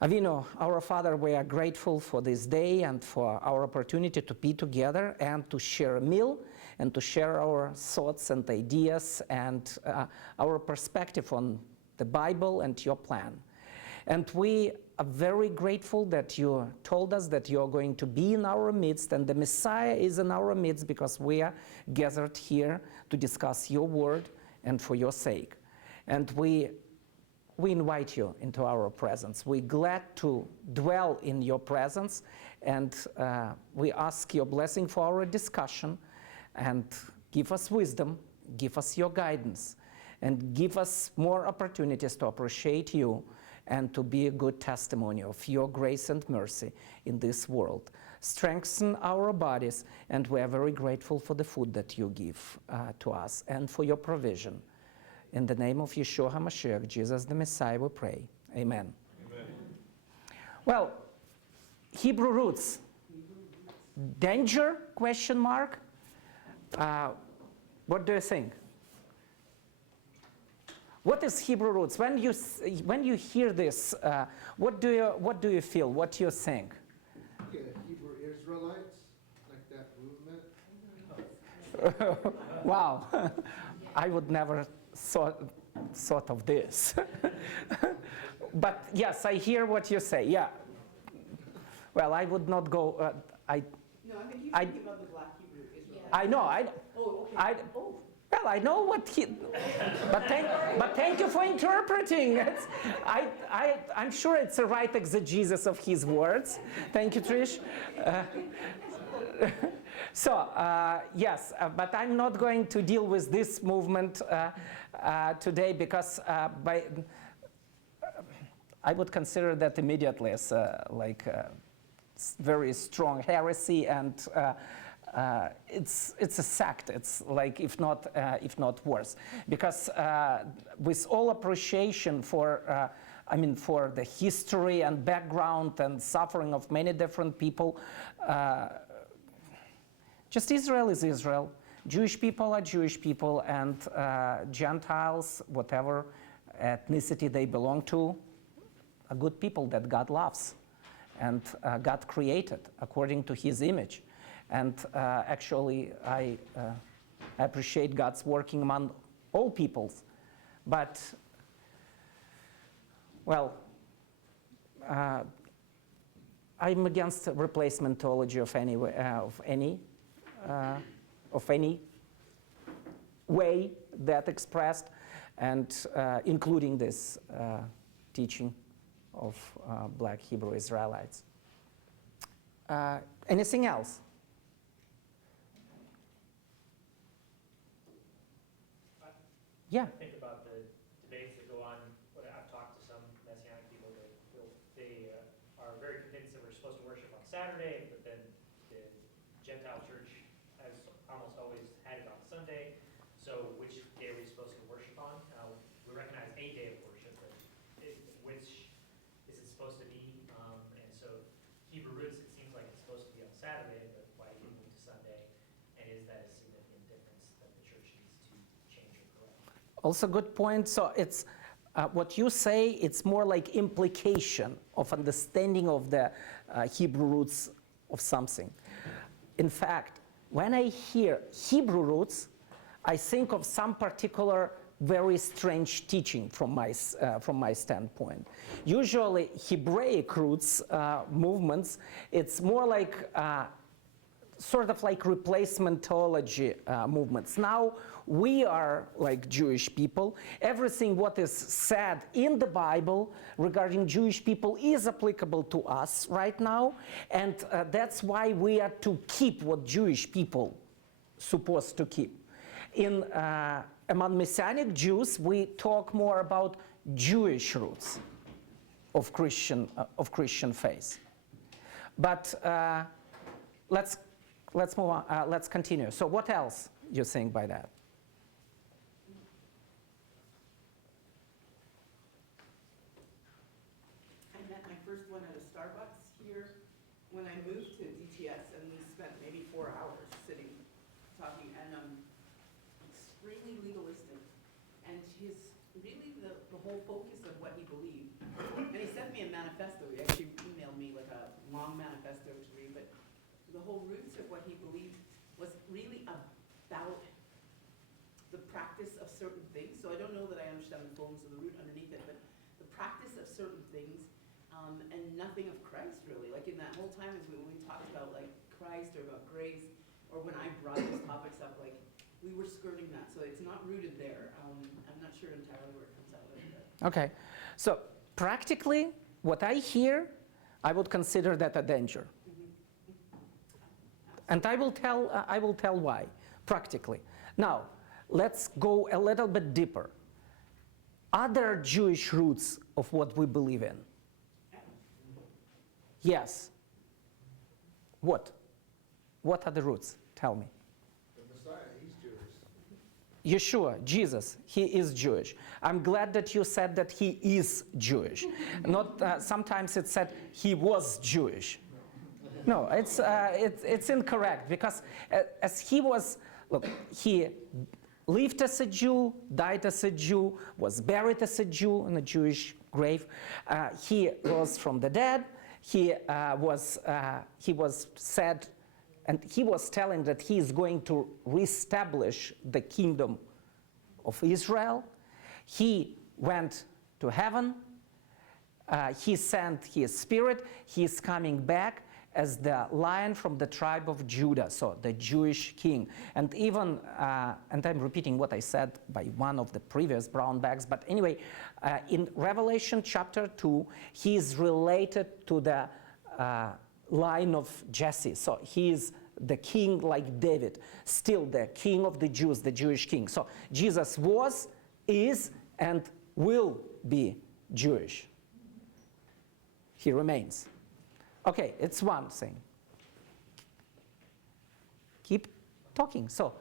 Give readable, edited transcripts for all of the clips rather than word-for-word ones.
Avinu, our Father, we are grateful for this day and for our opportunity to be together and to share a meal and to share our thoughts and ideas and our perspective on the Bible and your plan. And we are very grateful that you told us that you are going to be in our midst, and the Messiah is in our midst because we are gathered here to discuss your word and for your sake. And we invite you into our presence. We're glad to dwell in your presence, and we ask your blessing for our discussion, and give us wisdom, give us your guidance, and give us more opportunities to appreciate you and to be a good testimony of your grace and mercy in this world. Strengthen our bodies, and we are very grateful for the food that you give to us and for your provision. In the name of Yeshua HaMashiach, Jesus the Messiah, we pray. Amen. Amen. Well, Hebrew roots. Danger? Question mark. What do you think? What is Hebrew roots? When you hear this, what do you feel? What do you think? Yeah, Hebrew Israelites, like that movement. Wow, I would never thought of this. But yes, I hear what you say. Yeah. Well, I would not go. No, I think he's thinking about the Black Hebrew Israelites. I know. Oh, okay. Well, I know what he. But thank you for interpreting. I'm sure it's the right exegesis of his words. Thank you, Trish. Yes, but I'm not going to deal with this movement today because I would consider that immediately as very strong heresy, and it's a sect. It's like if not worse, because with all appreciation for for the history and background and suffering of many different people. Just Israel is Israel. Jewish people are Jewish people, and Gentiles, whatever ethnicity they belong to, are good people that God loves, and God created according to His image. And actually, I appreciate God's working among all peoples. But, well, I'm against replacement theology of any way that expressed, and including this teaching of Black Hebrew Israelites. Anything else? Yeah. I think about the debates that go on. I've talked to some Messianic people that they are very convinced that we're supposed to worship on Saturday, but then the Gentile church has almost always had it on Sunday. So which day are we supposed to worship on? We recognize a day of worship, but which is it supposed to be? And so Hebrew roots, it seems like it's supposed to be on Saturday, but why did we move to Sunday? And is that a significant difference that the church needs to change or correct? Also good point. So it's what you say, it's more like implication of understanding of the Hebrew roots of something. In fact, when I hear Hebrew roots, I think of some particular very strange teaching from my standpoint. Usually Hebraic roots movements, it's more like sort of like replacement theology movements. Now we are like Jewish people. Everything what is said in the Bible regarding Jewish people is applicable to us right now, and that's why we are to keep what Jewish people supposed to keep. Among Messianic Jews, we talk more about Jewish roots of Christian faith. But let's move on. Let's continue. So, what else you think by that? I met my first one at a Starbucks here when I moved to DTS, and we spent maybe 4 hours sitting talking, and extremely legalistic. And his really the whole focus of what he believed. And he said sent me a manifesto. He actually emailed me like a long manifesto to read, but the whole roots of what he believed was really about the practice of certain things. So I don't know that I understand the fullness of the root underneath it, but the practice of certain things, and nothing of Christ really. Like in that whole time as when we talked about like Christ or about grace, or when I brought those topics up, like we were skirting that. So it's not rooted there. I'm not sure entirely where it comes out of. Okay, so practically, what I hear, I would consider that a danger. And I will tell why, practically. Now, let's go a little bit deeper. Are there Jewish roots of what we believe in? Yes. What? What are the roots? Tell me. The Messiah, he's Jewish. Yeshua, Jesus, he is Jewish. I'm glad that you said that he is Jewish. Not sometimes it said he was Jewish. No, it's incorrect because as he was, look, he lived as a Jew, died as a Jew, was buried as a Jew in a Jewish grave. He rose from the dead. He was said, and he was telling that he is going to reestablish the kingdom of Israel. He went to heaven. He sent his spirit. He is coming back as the lion from the tribe of Judah, so the Jewish king. And even, and I'm repeating what I said by one of the previous brown bags, but anyway, in Revelation chapter 2, he is related to the line of Jesse. So he is the king like David, still the king of the Jews, the Jewish king. So Jesus was, is, and will be Jewish. He remains. Okay, it's one thing. Keep talking. So,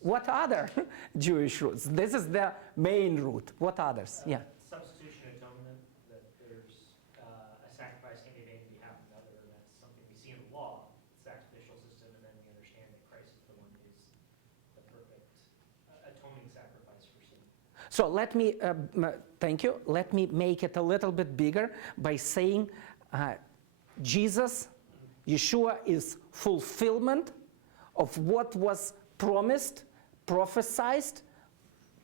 what other Jewish roots? This is the main root. What others? Yeah. Substitution atonement, that there's a sacrifice can be made on behalf of another, and that's something we see in the law, the sacrificial system, and then we understand that Christ is the one who's the perfect atoning sacrifice for sin. So let me, thank you, let me make it a little bit bigger by saying Jesus, Yeshua, is fulfillment of what was promised, prophesied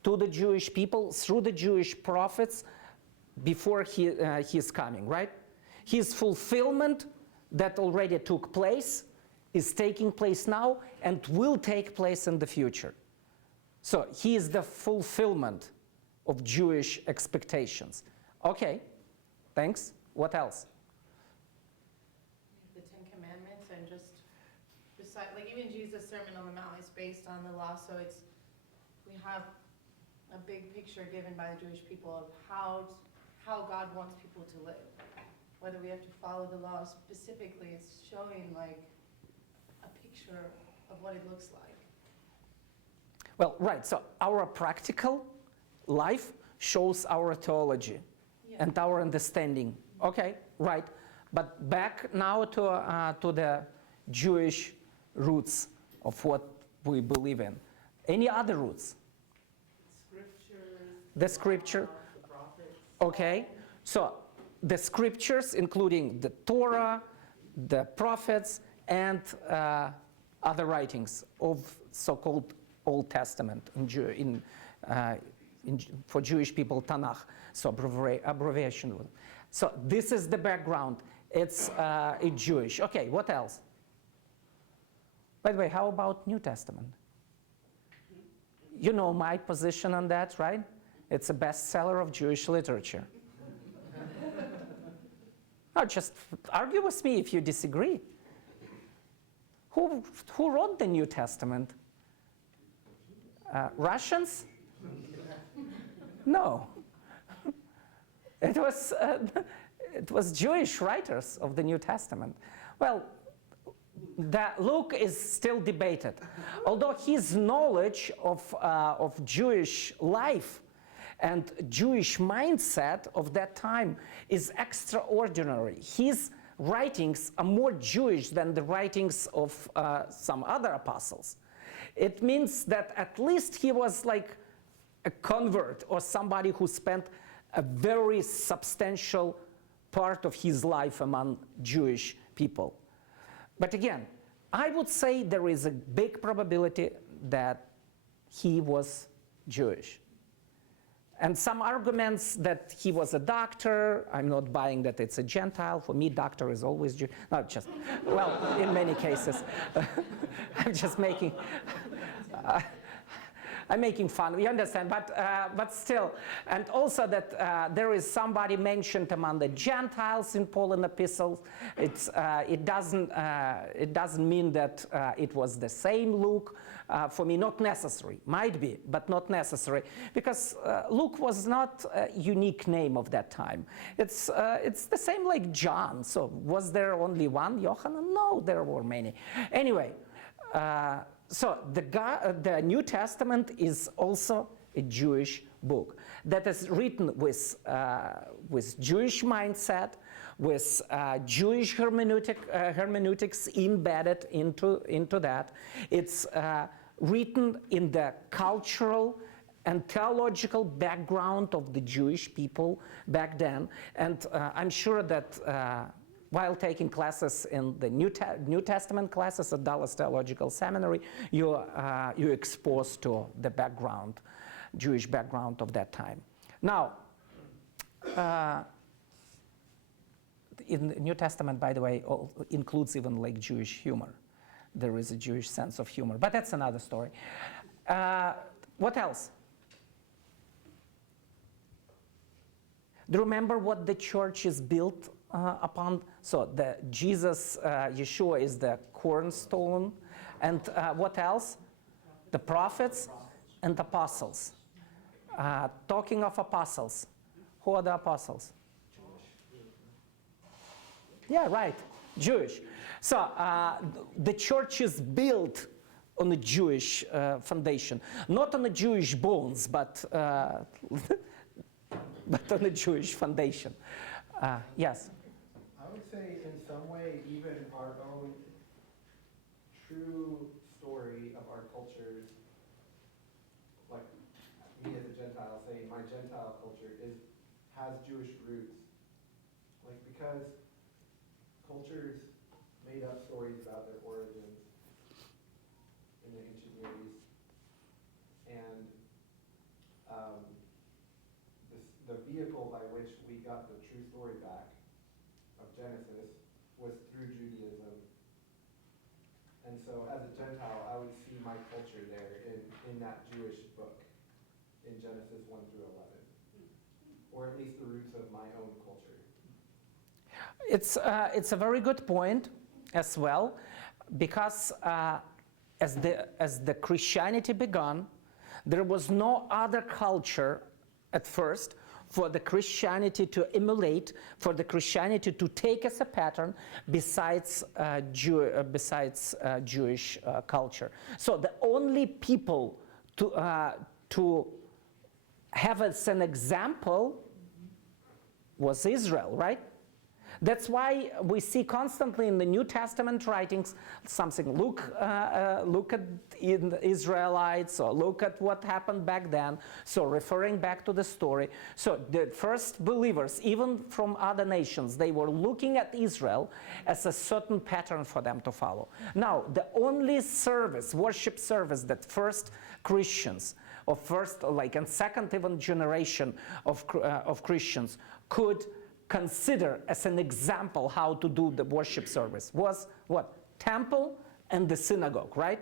to the Jewish people through the Jewish prophets before his coming, right? His fulfillment that already took place is taking place now and will take place in the future. So he is the fulfillment of Jewish expectations. Okay, thanks. What else? The Ten Commandments, and just beside, like even Jesus' Sermon on the Mount is based on the law, so it's, we have a big picture given by the Jewish people of how God wants people to live. Whether we have to follow the law specifically, it's showing like a picture of what it looks like. Well, right, so our practical life shows our theology and our understanding. Okay, right. But back now to the Jewish roots of what we believe in. Any other roots? Scriptures. The scripture. The prophets. Okay, so the scriptures, including the Torah, the prophets, and other writings of so-called Old Testament for Jewish people, Tanakh, so abbreviation. So this is the background. It's Jewish. Okay, what else? By the way, how about New Testament? You know my position on that, right? It's a bestseller of Jewish literature. No, just argue with me if you disagree. Who wrote the New Testament? Russians? No. It was Jewish writers of the New Testament. Well, Luke is still debated. Although his knowledge of Jewish life and Jewish mindset of that time is extraordinary. His writings are more Jewish than the writings of some other apostles. It means that at least he was like a convert or somebody who spent a very substantial part of his life among Jewish people. But again, I would say there is a big probability that he was Jewish. And some arguments that he was a doctor, I'm not buying that it's a Gentile. For me, doctor is always Jew. Not just, well, in many cases. I'm just making, I'm making fun, you understand, but still. And also that there is somebody mentioned among the Gentiles in Pauline epistles. It doesn't mean that it was the same Luke. For me, not necessary. Might be, but not necessary. Because Luke was not a unique name of that time. It's the same like John. So was there only one Yohanan? No, there were many. Anyway, so the New Testament is also a Jewish book that is written with Jewish mindset, with Jewish hermeneutics embedded into that. It's written in the cultural and theological background of the Jewish people back then. And I'm sure that while taking classes in the New Testament classes at Dallas Theological Seminary, you're exposed to the background, Jewish background of that time. Now, in the New Testament, by the way, includes even like Jewish humor. There is a Jewish sense of humor, but that's another story. What else? Do you remember what the church is built upon? So the Yeshua is the cornerstone, and what else? The prophets and apostles. Talking of apostles, who are the apostles? Yeah, right, Jewish. So the church is built on a Jewish foundation, not on the Jewish bones, but on a Jewish foundation. Yes? I would say in some way even our own true story of our cultures, like me as a Gentile saying my Gentile culture has Jewish roots. Like because cultures made up stories about their origins in the ancient Near East. And the vehicle by which we got the true story back of Genesis was through Judaism. And so as a Gentile, I would see my culture there in that Jewish book in Genesis 1 through 11. Or at least the roots of my own culture. It's a very good point as well, because as the Christianity began, there was no other culture at first for the Christianity to emulate, for the Christianity to take as a pattern besides Jewish culture. So the only people to have as an example was Israel, right? That's why we see constantly in the New Testament writings something, look at in the Israelites, or look at what happened back then, so referring back to the story. So the first believers, even from other nations, they were looking at Israel as a certain pattern for them to follow. Now, the only service, worship service that first Christians, or first like and second even generation of Christians could consider as an example how to do the worship service was what? Temple and the synagogue, right?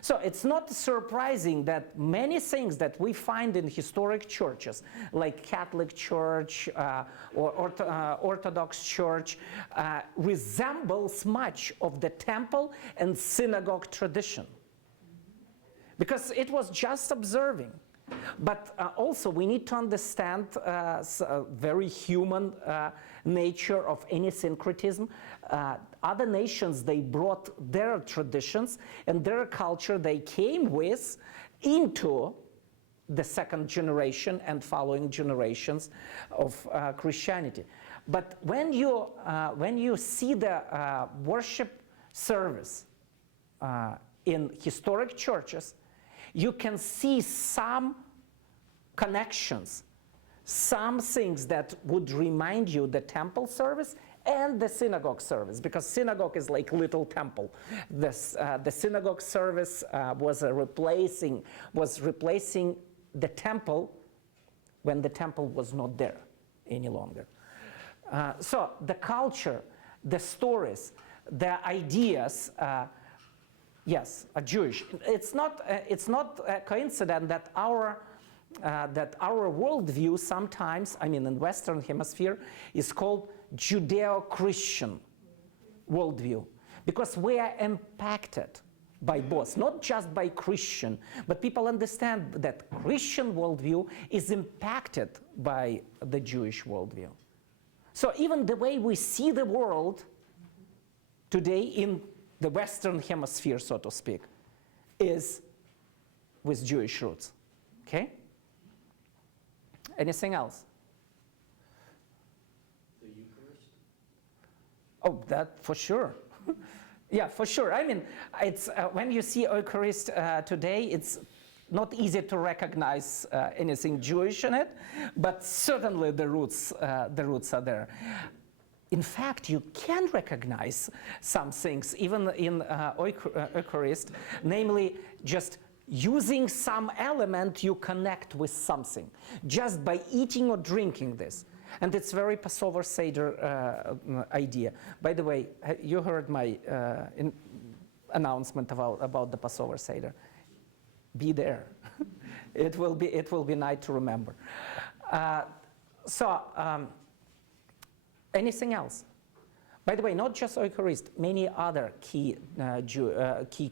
So it's not surprising that many things that we find in historic churches, like Catholic Church or Orthodox Church, resembles much of the temple and synagogue tradition. Because it was just observing. But also we need to understand very human nature of any syncretism. Other nations, they brought their traditions and their culture they came with into the second generation and following generations of Christianity. But when you see the worship service in historic churches, you can see some connections, some things that would remind you the temple service and the synagogue service, because synagogue is like little temple. The synagogue service was replacing the temple when the temple was not there any longer. So the culture, the stories, the ideas, yes, are Jewish. It's not a coincidence that our worldview sometimes, I mean in Western Hemisphere, is called Judeo-Christian worldview, because we are impacted by both, not just by Christian, but people understand that Christian worldview is impacted by the Jewish worldview. So even the way we see the world today in the Western Hemisphere, so to speak, is with Jewish roots. Okay? Anything else? The Eucharist? Oh, that for sure. Yeah, for sure. I mean, it's when you see Eucharist today, it's not easy to recognize anything Jewish in it, but certainly the roots are there. In fact, you can recognize some things even in Eucharist, namely just using some element you connect with something, just by eating or drinking this. And it's very Passover Seder idea. By the way, you heard my announcement about the Passover Seder. Be there. It will be night to remember. Anything else? By the way, not just Eucharist, many other key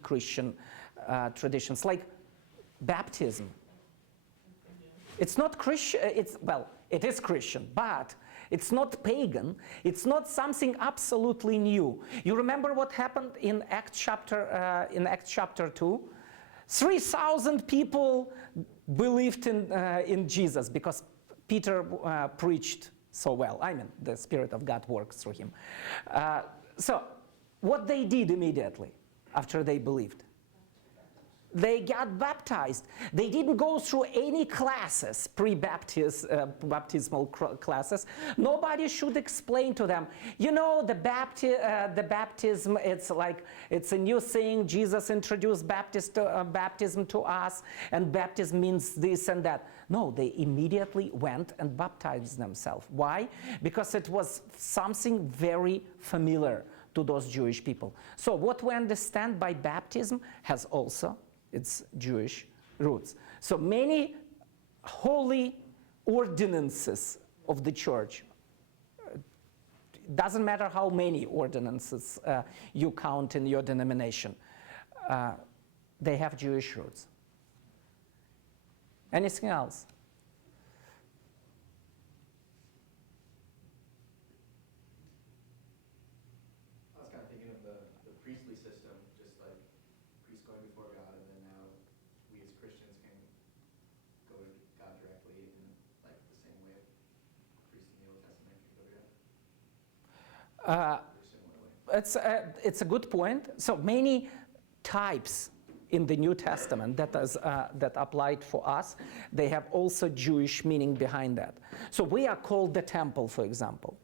Christian traditions, like baptism. It's not Christian. It is Christian, but it's not pagan. It's not something absolutely new. You remember what happened in Acts chapter 2? 3,000 people believed in Jesus because Peter preached so well. I mean, the Spirit of God works through him. So what they did immediately after they believed? They got baptized. They didn't go through any classes, baptismal classes. Nobody should explain to them, you know, the baptism, it's a new thing. Jesus introduced baptism to us, and baptism means this and that. No, they immediately went and baptized themselves. Why? Because it was something very familiar to those Jewish people. So what we understand by baptism has also its Jewish roots. So many holy ordinances of the church, doesn't matter how many ordinances you count in your denomination, they have Jewish roots. Anything else? I was kind of thinking of the priestly system, just like priests going before God, and then now we as Christians can go to God directly in like the same way priests in the Old Testament can go to God. Or similar way. It's a good point. So many types in the New Testament that applied for us, they have also Jewish meaning behind that. So we are called the temple, for example.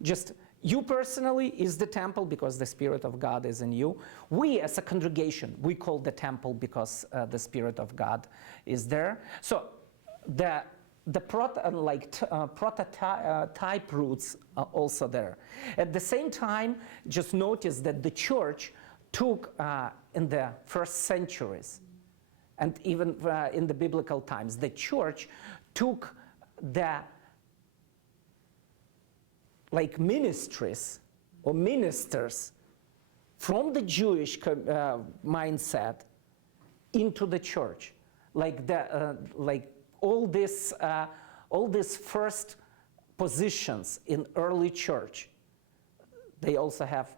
Just you personally is the temple because the Spirit of God is in you. We as a congregation, we call the temple because the Spirit of God is there. So the prototype roots are also there. At the same time, just notice that the church took in the first centuries and even in the biblical times, the church took the ministries or ministers from the Jewish mindset into the church, all these first positions in early church, they also have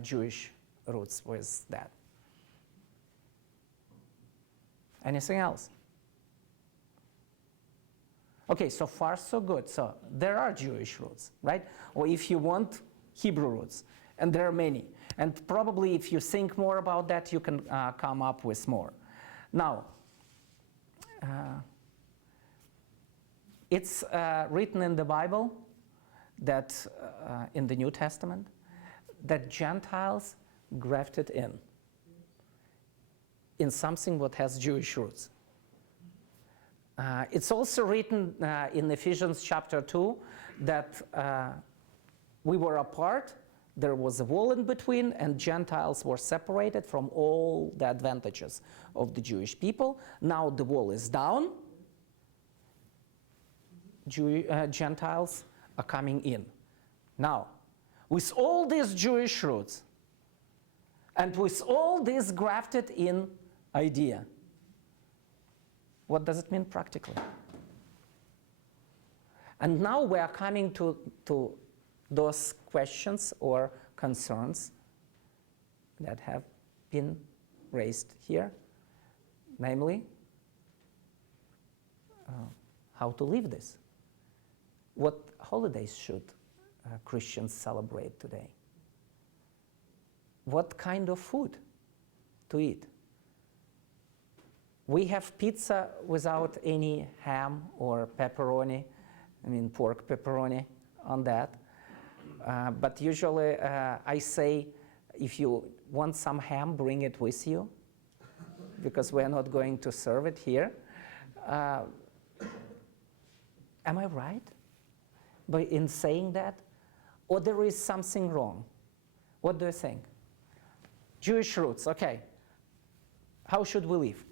Jewish roots with that. Anything else? Okay, so far so good. So there are Jewish roots, right? Or if you want, Hebrew roots. And there are many. And probably if you think more about that, you can come up with more. Now, It's written in the Bible that, in the New Testament, that Gentiles grafted in something what has Jewish roots. It's also written in Ephesians chapter 2 that we were apart, there was a wall in between, and Gentiles were separated from all the advantages of the Jewish people. Now the wall is down, Gentiles are coming in. Now, with all these Jewish roots, and with all this grafted in idea, what does it mean practically? And now we are coming to those questions or concerns that have been raised here, namely, how to live this. What holidays should Christians celebrate today? What kind of food to eat? We have pizza without any ham or pepperoni, pork pepperoni on that. But usually I say, if you want some ham, bring it with you, because we're not going to serve it here. Am I right in saying that? Or there is something wrong? What do you think? Jewish roots, okay. How should we live?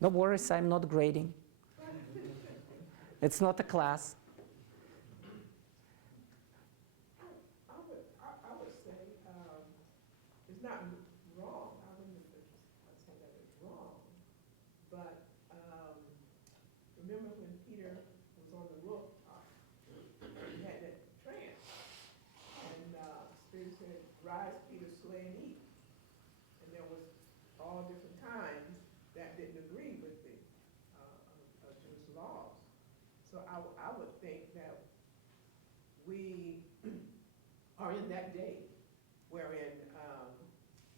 No worries, I'm not grading. It's not a class. I would say it's not wrong. I wouldn't say that it's wrong. But remember when Peter was on the rooftop, he had that trance, and Spirit said, "Rise, Peter, slay and eat." And there was all different times that didn't agree with the Jewish laws. So I would think that we are in that day wherein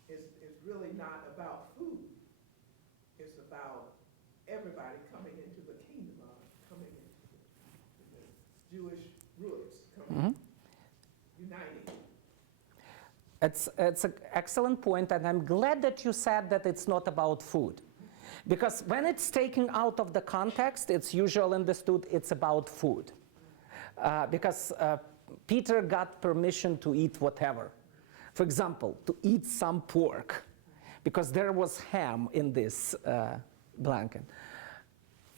it's really not about food. It's about everybody coming into the kingdom, coming into the Jewish roots, coming, uniting. It's an excellent point, and I'm glad that you said that it's not about food. Because when it's taken out of the context, it's usually understood it's about food. Because Peter got permission to eat whatever. For example, to eat some pork, because there was ham in this blanket.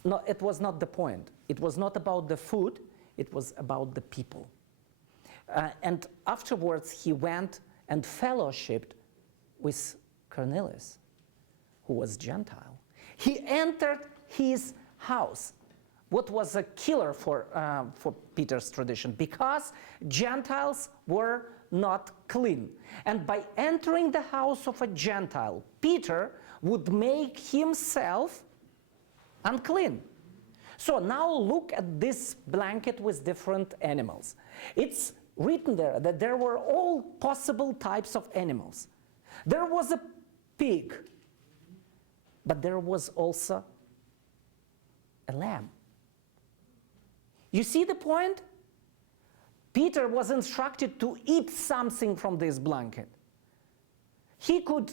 No, it was not the point. It was not about the food, it was about the people. And afterwards, he went and fellowshiped with Cornelius, who was Gentile. He entered his house, what was a killer for Peter's tradition, because Gentiles were not clean. And by entering the house of a Gentile, Peter would make himself unclean. So now look at this blanket with different animals. It's written there that there were all possible types of animals. There was a pig, but there was also a lamb. You see the point? Peter was instructed to eat something from this blanket. He could,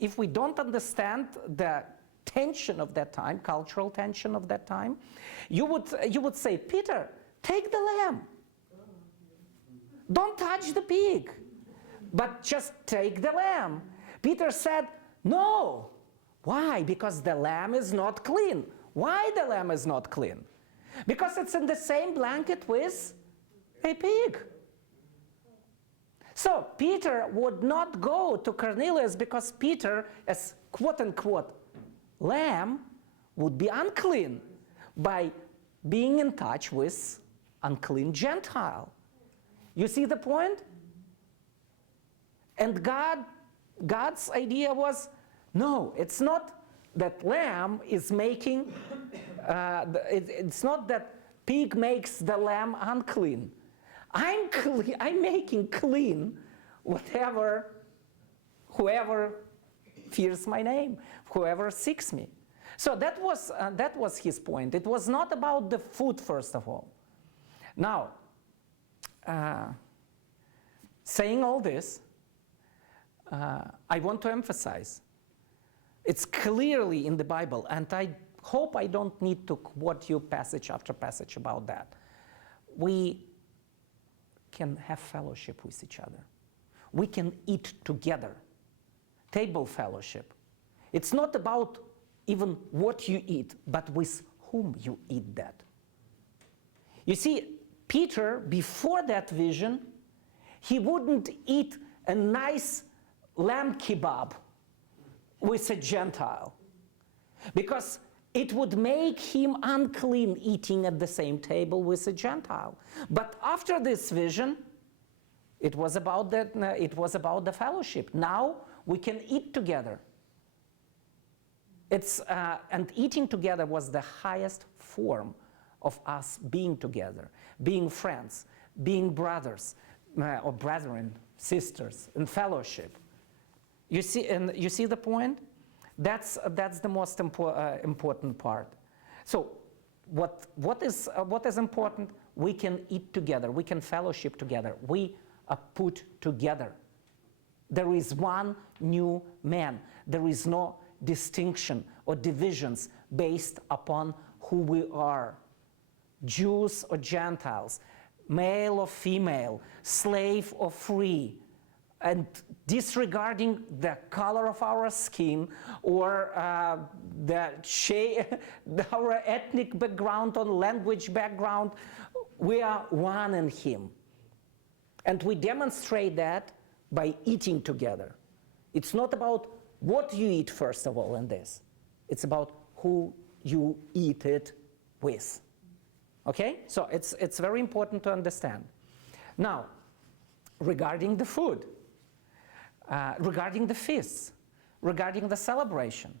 if we don't understand the tension of that time, cultural tension of that time, you would say, Peter, take the lamb. Don't touch the pig, but just take the lamb. Peter said, no. Why? Because the lamb is not clean. Why the lamb is not clean? Because it's in the same blanket with a pig. So Peter would not go to Cornelius because Peter, as quote-unquote lamb, would be unclean by being in touch with unclean Gentile. You see the point? And God's idea was, no, it's not that lamb is making, it's not that pig makes the lamb unclean. I'm making clean whatever whoever fears my name, whoever seeks me. So that was his point. It was not about the food, first of all. Now, saying all this, I want to emphasize, it's clearly in the Bible, and I hope I don't need to quote you passage after passage about that. We can have fellowship with each other. We can eat together. Table fellowship. It's not about even what you eat, but with whom you eat that. You see, Peter, before that vision, he wouldn't eat a nice lamb kebab with a Gentile, because it would make him unclean eating at the same table with a Gentile. But after this vision, it was about the fellowship. Now we can eat together. And eating together was the highest form of us being together, being friends, being brothers or brethren, sisters, in fellowship. You see the point? That's the most important part. So what is important? We can eat together. We can fellowship together. We are put together. There is one new man. There is no distinction or divisions based upon who we are. Jews or Gentiles, male or female, slave or free, and disregarding the color of our skin or our ethnic background or language background, we are one in Him. And we demonstrate that by eating together. It's not about what you eat, first of all, in this. It's about who you eat it with. Okay? So it's very important to understand. Now, regarding the food, regarding the feasts, regarding the celebration,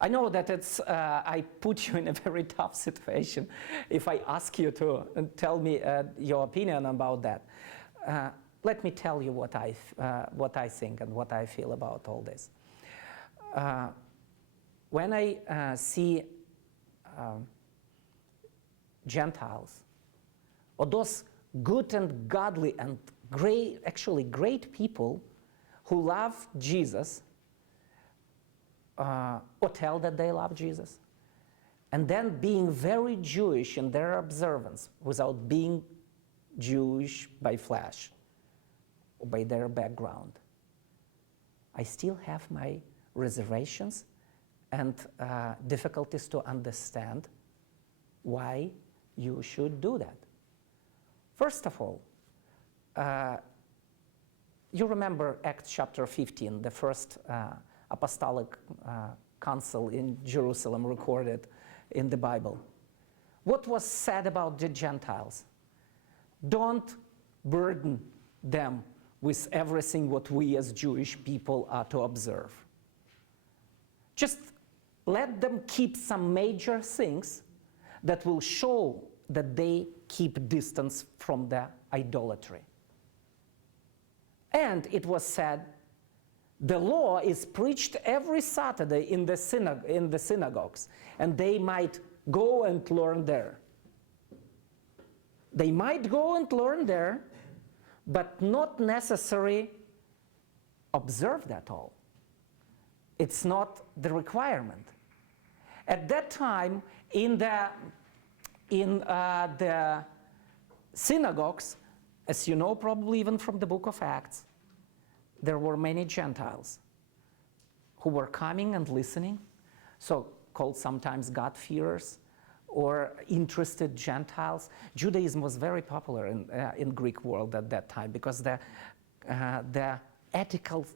I know that I put you in a very tough situation if I ask you to tell me your opinion about that. Let me tell you what I think and what I feel about all this. When I see Gentiles, or those good and godly and great people who love Jesus, or tell that they love Jesus, and then being very Jewish in their observance without being Jewish by flesh or by their background, I still have my reservations and difficulties to understand why you should do that. First of all, you remember Acts chapter 15, the first apostolic council in Jerusalem recorded in the Bible. What was said about the Gentiles? Don't burden them with everything what we as Jewish people are to observe. Just let them keep some major things that will show that they keep distance from the idolatry. And it was said, the law is preached every Saturday in the synagogues, and they might go and learn there. They might go and learn there, but not necessarily observe that all. It's not the requirement. At that time, in the synagogues, as you know probably even from the book of Acts, there were many Gentiles who were coming and listening, so called sometimes God-fearers or interested Gentiles. Judaism was very popular in Greek world at that time because the ethical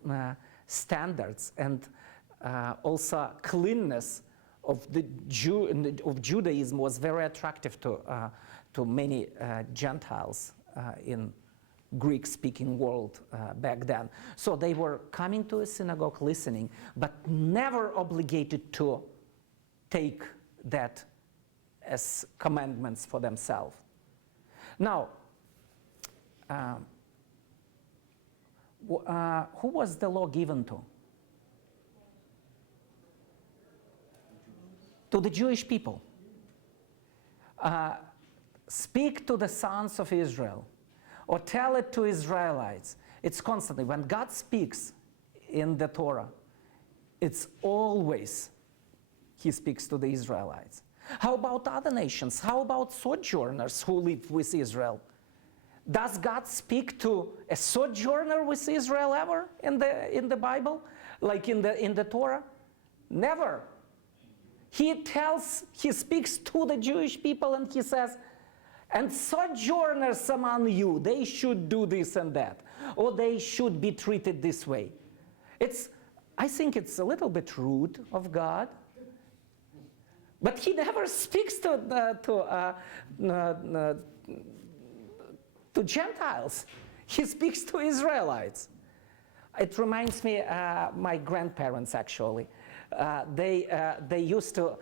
standards and also cleanness of Judaism was very attractive to many Gentiles in Greek-speaking world back then. So they were coming to a synagogue listening, but never obligated to take that as commandments for themselves. Now, who was the law given to? To the Jewish people. Speak to the sons of Israel, or tell it to Israelites. It's constantly, when God speaks in the Torah, it's always He speaks to the Israelites. How about other nations? How about sojourners who live with Israel? Does God speak to a sojourner with Israel ever in the Bible, like in the Torah? Never. He speaks to the Jewish people and He says, and sojourners among you, they should do this and that, or they should be treated this way. I think it's a little bit rude of God, but He never speaks to Gentiles. He speaks to Israelites. It reminds me my grandparents actually. They used to,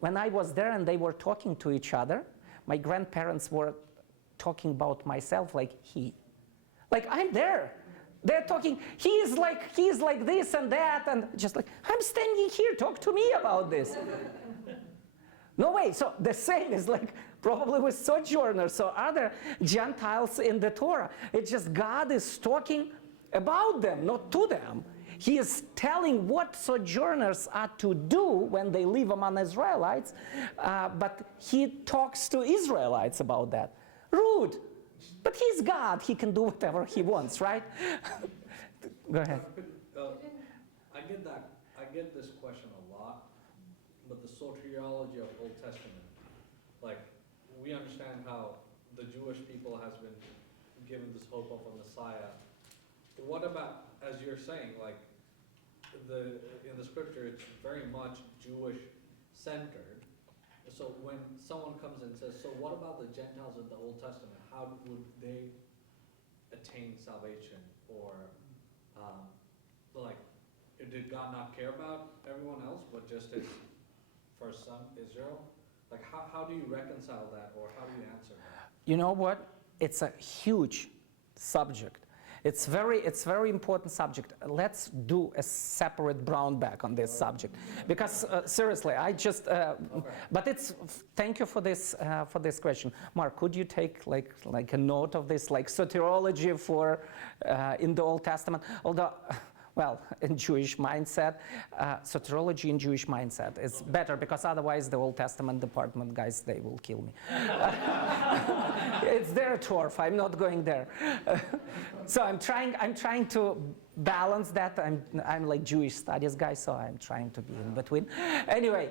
when I was there and they were talking to each other, my grandparents were talking about myself like he. Like, I'm there. They're talking, he's like this and that, and just like, I'm standing here, talk to me about this. No way. So the same is like probably with sojourners or other Gentiles in the Torah. It's just God is talking about them, not to them. He is telling what sojourners are to do when they live among Israelites, but He talks to Israelites about that. Rude. But He's God. He can do whatever He wants, right? Go ahead. I get that. I get this question a lot, but the soteriology of Old Testament, like, we understand how the Jewish people has been given this hope of a Messiah. What about, as you're saying, like, in the scripture, it's very much Jewish-centered. So when someone comes and says, so what about the Gentiles in the Old Testament? How would they attain salvation? Or, like, did God not care about everyone else, but just His first son, Israel? Like, how do you reconcile that, or how do you answer that? You know what? It's a huge subject. It's very important subject. Let's do a separate brown bag on this subject, because seriously, I just. But it's. Thank you for this question, Mark. Could you take like a note of this, like soteriology for in the Old Testament? Although. Well, in Jewish mindset, soteriology in Jewish mindset is better, because otherwise the Old Testament department guys, they will kill me. It's their turf. I'm not going there. So I'm trying to balance that. I'm like Jewish studies guy, so I'm trying to be in between. Anyway,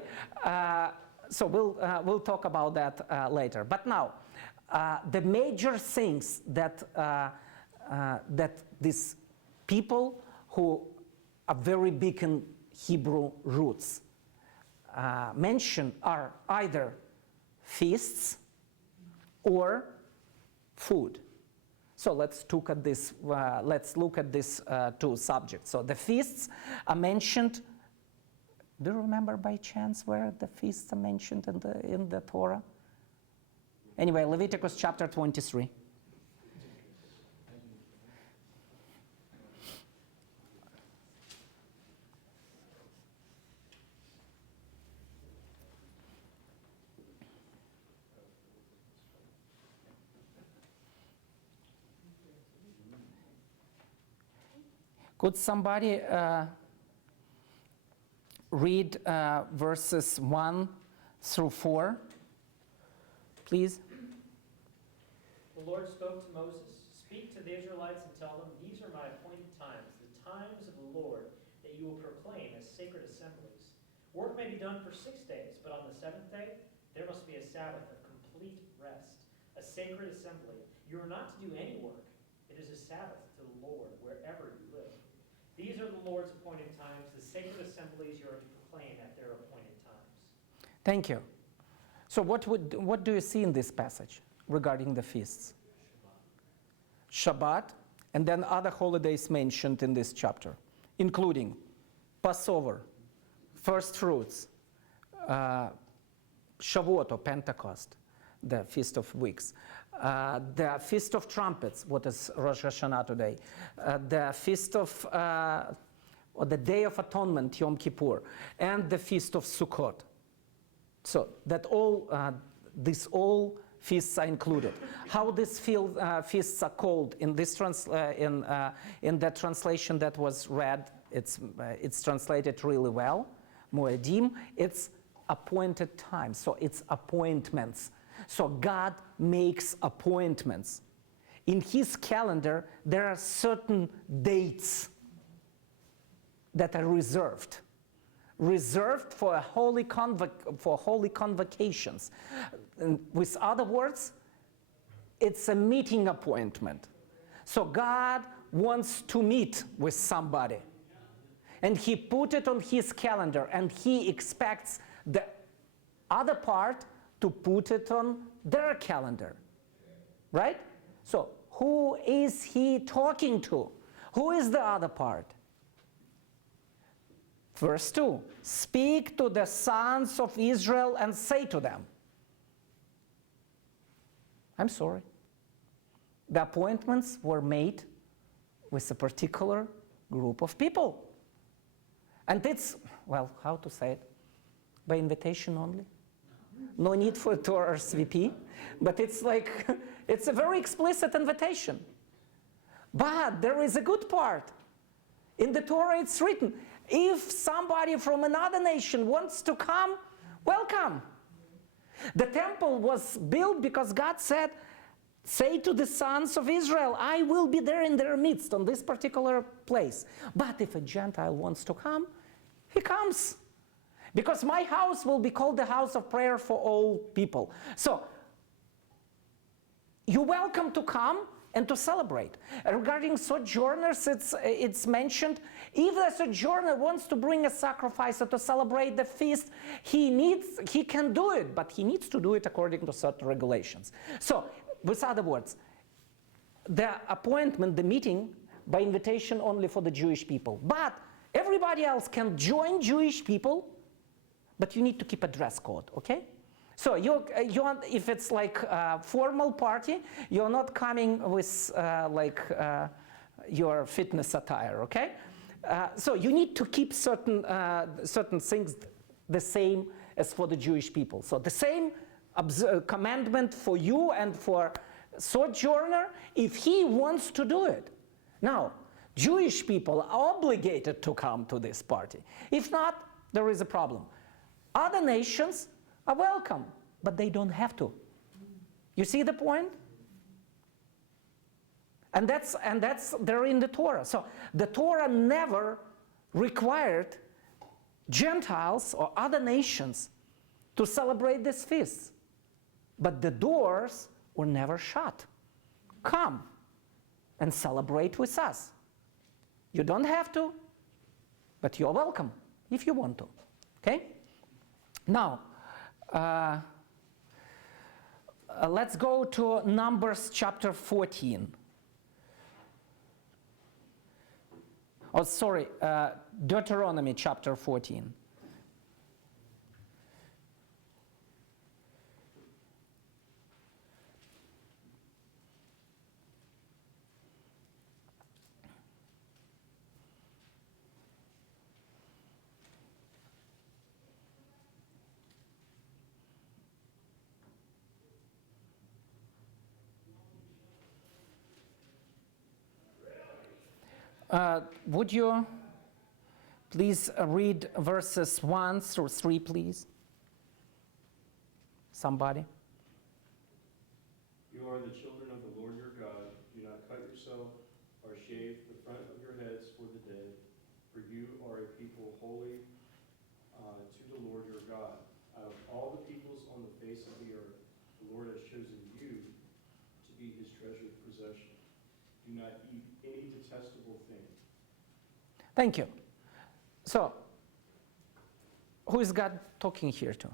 so we'll talk about that later. But now, the major things that these people who are very big in Hebrew roots mention are either feasts or food. So let's look at this. Two subjects. So the feasts are mentioned. Do you remember by chance where the feasts are mentioned in the Torah? Anyway, Leviticus chapter 23. Could somebody read verses 1 through 4, please? The Lord spoke to Moses, "Speak to the Israelites and tell them, these are my appointed times, the times of the Lord, that you will proclaim as sacred assemblies. Work may be done for 6 days, but on the seventh day there must be a Sabbath of complete rest, a sacred assembly. You are not to do any work. It is a Sabbath to the Lord wherever you live. These are the Lord's appointed times, the sacred assemblies you are to proclaim at their appointed times." Thank you. So what do you see in this passage regarding the feasts? Shabbat, and then other holidays mentioned in this chapter, including Passover, first fruits, Shavuot or Pentecost, the Feast of Weeks, the Feast of Trumpets, what is Rosh Hashanah today, the Feast of, or the Day of Atonement, Yom Kippur, and the Feast of Sukkot. So that these all feasts are included. How these feasts are called in this in that translation that was read, it's translated really well. Moedim, it's appointed time, so it's appointments. So God makes appointments. In His calendar, there are certain dates that are reserved for holy convocations. And with other words, it's a meeting appointment. So God wants to meet with somebody, and He put it on His calendar, and He expects the other part to put it on their calendar, right? So who is He talking to? Who is the other part? Verse 2, speak to the sons of Israel and say to them. I'm sorry. The appointments were made with a particular group of people. And it's, well, how to say it? By invitation only. No need to RSVP, but it's like, it's a very explicit invitation. But there is a good part. In the Torah it's written, if somebody from another nation wants to come, welcome. The temple was built because God said, say to the sons of Israel, I will be there in their midst on this particular place. But if a Gentile wants to come, he comes. Because my house will be called the house of prayer for all people. So, you're welcome to come and to celebrate. Regarding sojourners, it's mentioned, if the sojourner wants to bring a sacrifice or to celebrate the feast, he can do it, but he needs to do it according to certain regulations. So, with other words, the appointment, the meeting, by invitation only for the Jewish people. But everybody else can join Jewish people, but you need to keep a dress code, okay? So if it's like a formal party, you're not coming with your fitness attire, okay? So you need to keep certain things the same as for the Jewish people. So the same commandment for you and for sojourner, if he wants to do it. Now, Jewish people are obligated to come to this party. If not, there is a problem. Other nations are welcome, but they don't have to. You see the point? And that's there in the Torah. So the Torah never required Gentiles or other nations to celebrate this feast. But the doors were never shut. Come and celebrate with us. You don't have to, but you're welcome if you want to. Okay? Now, let's go to Numbers chapter 14. Oh, sorry, Deuteronomy chapter 14. Would you please read verses 1 through 3, please? Somebody? You are the children of the Lord your God. Do not cut yourself or shave the front of your heads for the day, for you are a people holy to the Lord your God. Out of all the peoples on the face of the earth, the Lord has chosen you to be his treasured possession. Do not eat any detestable thing. Thank you. So, who is God talking here to?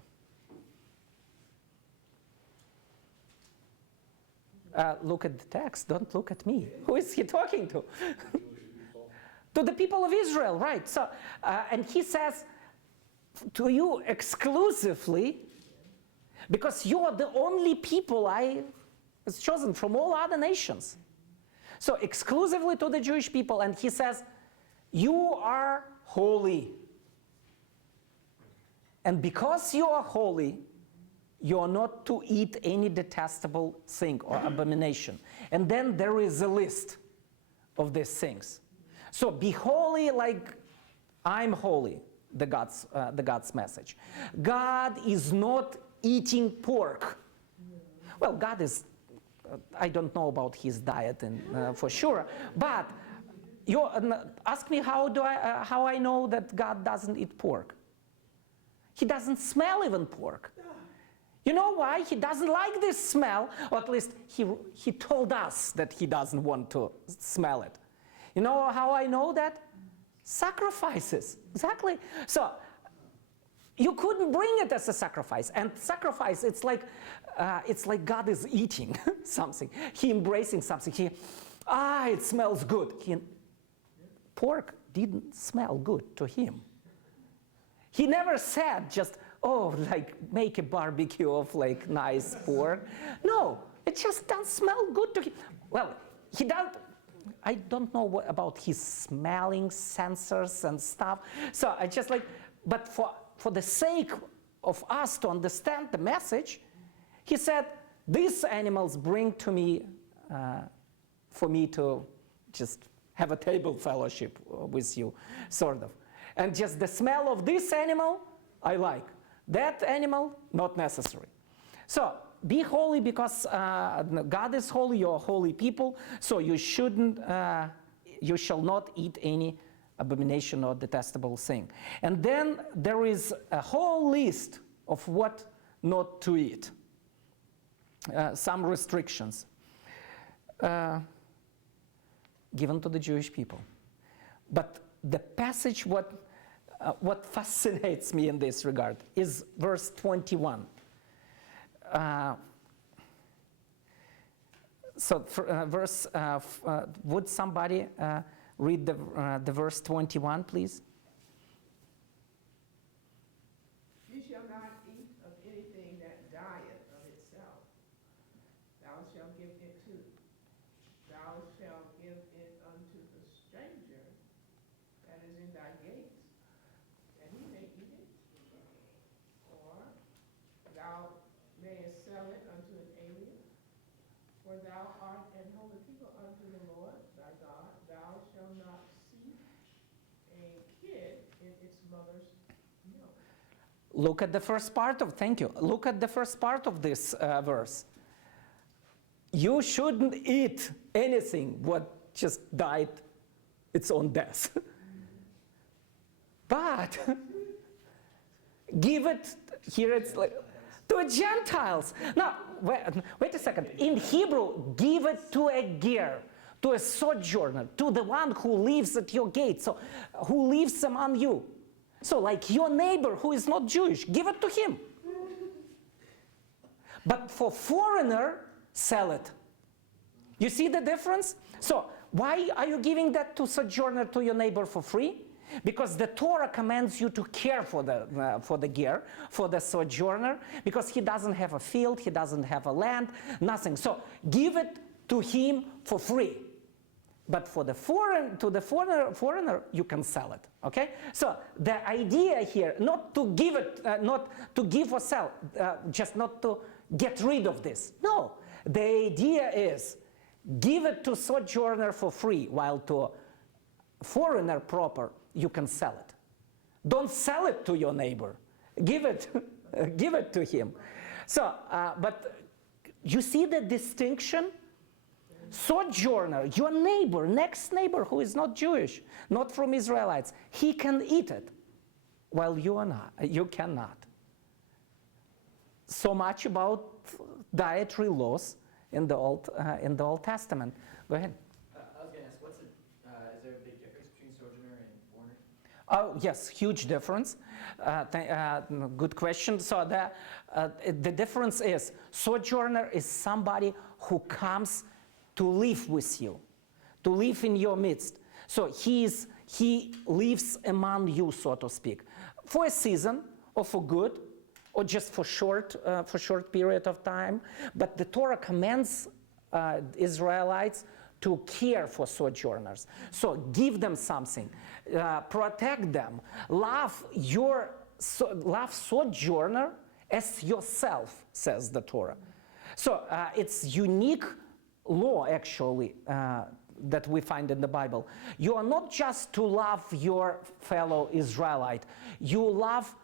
Look at the text, don't look at me. Who is he talking to? To the people of Israel, right. So, and he says, to you exclusively, because you are the only people I is chosen from all other nations. So exclusively to the Jewish people, and he says, you are holy. And because you are holy, you are not to eat any detestable thing or abomination. And then there is a list of these things. So be holy like I'm holy, the God's message. God is not eating pork. Well, God is, I don't know about his diet for sure, but you ask me how I know that God doesn't eat pork. He doesn't smell even pork. You know why? He doesn't like this smell, or at least he told us that he doesn't want to smell it. You know how I know that? Sacrifices, exactly. So you couldn't bring it as a sacrifice, and sacrifice, it's like God is eating something. He embracing something. It smells good. Pork didn't smell good to him. He never said just, like make a barbecue of like nice pork. No, it just doesn't smell good to him. Well, he doesn't. I don't know about his smelling sensors and stuff. So I just but for the sake of us to understand the message, he said, these animals bring to me, for me to just have a table fellowship with you, sort of. And just the smell of this animal, I like. That animal, not necessary. So be holy because God is holy, you are holy people, so you shall not eat any abomination or detestable thing. And then there is a whole list of what not to eat. Some restrictions given to the Jewish people. But the passage, what fascinates me in this regard is verse 21. Would somebody read the verse 21, please? You shall not eat of anything that dieth of itself. Thou shalt give it to. Thou shalt give it unto the stranger that is in thy gates, and he may eat it. Or thou mayest sell it unto an alien, for thou art an holy people unto the Lord thy God. Thou shalt not seek a kid in its mother's milk. Look at the first part of, thank you. Look at the first part of this verse. You shouldn't eat anything what just died its own death. But give it, here it's like, to Gentiles. Now, wait a second. In Hebrew, give it to a ger, to a sojourner, to the one who lives at your gate, so who lives among you. So like your neighbor who is not Jewish, give it to him. But for foreigner, sell it. You see the difference? So why are you giving that to sojourner, to your neighbor for free? Because the Torah commands you to care for the ger, for the sojourner, because he doesn't have a field, he doesn't have a land, nothing. So give it to him for free. But for the foreigner, you can sell it. Okay? So the idea here, not to give it, not to give or sell, just not to get rid of this. No, the idea is give it to sojourner for free, while to foreigner proper, you can sell it. Don't sell it to your neighbor. Give it, give it to him. So, but you see the distinction? Sojourner, your neighbor, next neighbor who is not Jewish, not from Israelites, he can eat it, while you are not. You cannot. So much about dietary laws in the Old Testament. Go ahead. I was going to ask, is there a big difference between sojourner and foreigner? Oh yes, huge difference. Good question. So the difference is sojourner is somebody who comes to live with you, to live in your midst. So he lives among you, so to speak, for a season or for good, or just for short period of time. But the Torah commands Israelites to care for sojourners. So give them something, protect them, love sojourner as yourself, says the Torah. So it's unique law, actually, that we find in the Bible. You are not just to love your fellow Israelite. You love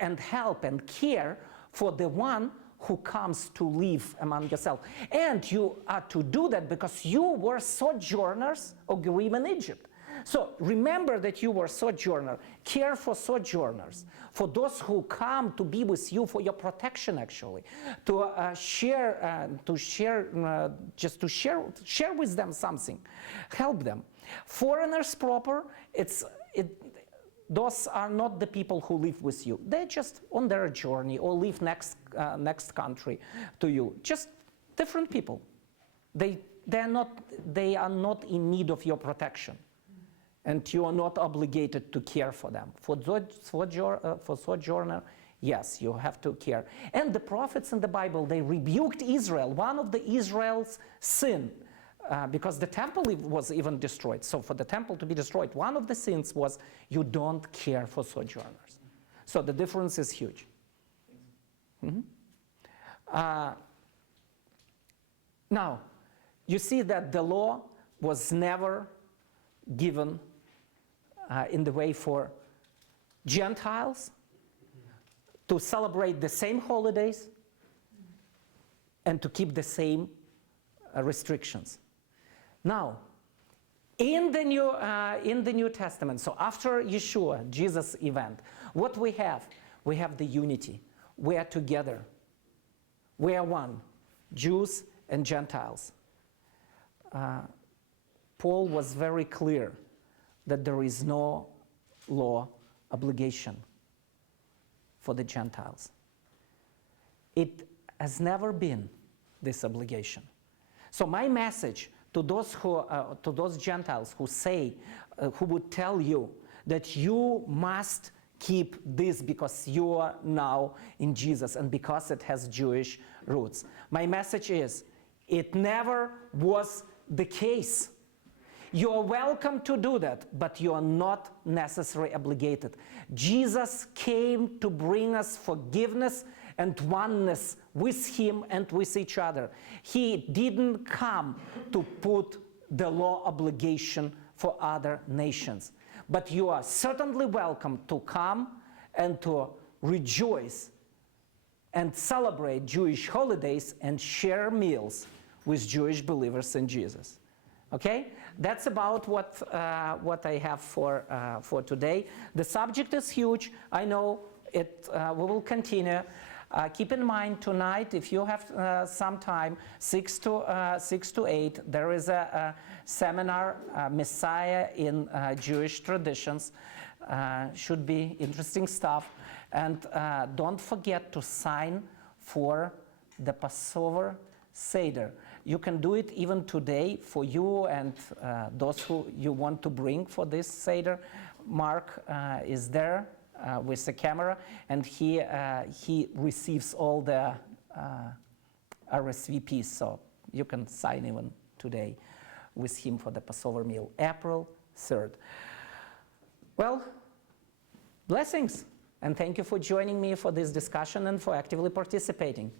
and help and care for the one who comes to live among yourself. And you are to do that because you were sojourners or Goyim in Egypt. So remember that you were sojourner. Care for sojourners, for those who come to be with you for your protection, actually, to share with them something, help them. Foreigners proper, those are not the people who live with you. They're just on their journey or live next country to you. Just different people. They are not in need of your protection. And you are not obligated to care for them. For sojourner, yes, you have to care. And the prophets in the Bible, they rebuked Israel. One of the Israel's sin, because the temple was even destroyed. So for the temple to be destroyed, one of the sins was you don't care for sojourners. So the difference is huge. Mm-hmm. Now, you see that the law was never given in the way for Gentiles to celebrate the same holidays and to keep the same restrictions. Now, in the New Testament, so after Yeshua, Jesus' event, what we have? We have the unity. We are together. We are one, Jews and Gentiles. Paul was very clear that there is no law obligation for the Gentiles. It has never been this obligation. So my message to those Gentiles who say, who would tell you that you must keep this because you are now in Jesus and because it has Jewish roots. My message is, it never was the case. You are welcome to do that, but you are not necessarily obligated. Jesus came to bring us forgiveness and oneness with Him and with each other. He didn't come to put the law obligation for other nations. But you are certainly welcome to come and to rejoice and celebrate Jewish holidays and share meals with Jewish believers in Jesus. Okay? That's about what I have for today. The subject is huge. I know it. We will continue. Keep in mind tonight, if you have some time, 6 to 8, there is a seminar, Messiah in Jewish Traditions. Should be interesting stuff. And don't forget to sign for the Passover Seder. You can do it even today for you and those who you want to bring for this Seder. Mark is there with the camera, and he receives all the RSVPs, so you can sign even today with him for the Passover meal, April 3rd. Well, blessings, and thank you for joining me for this discussion and for actively participating.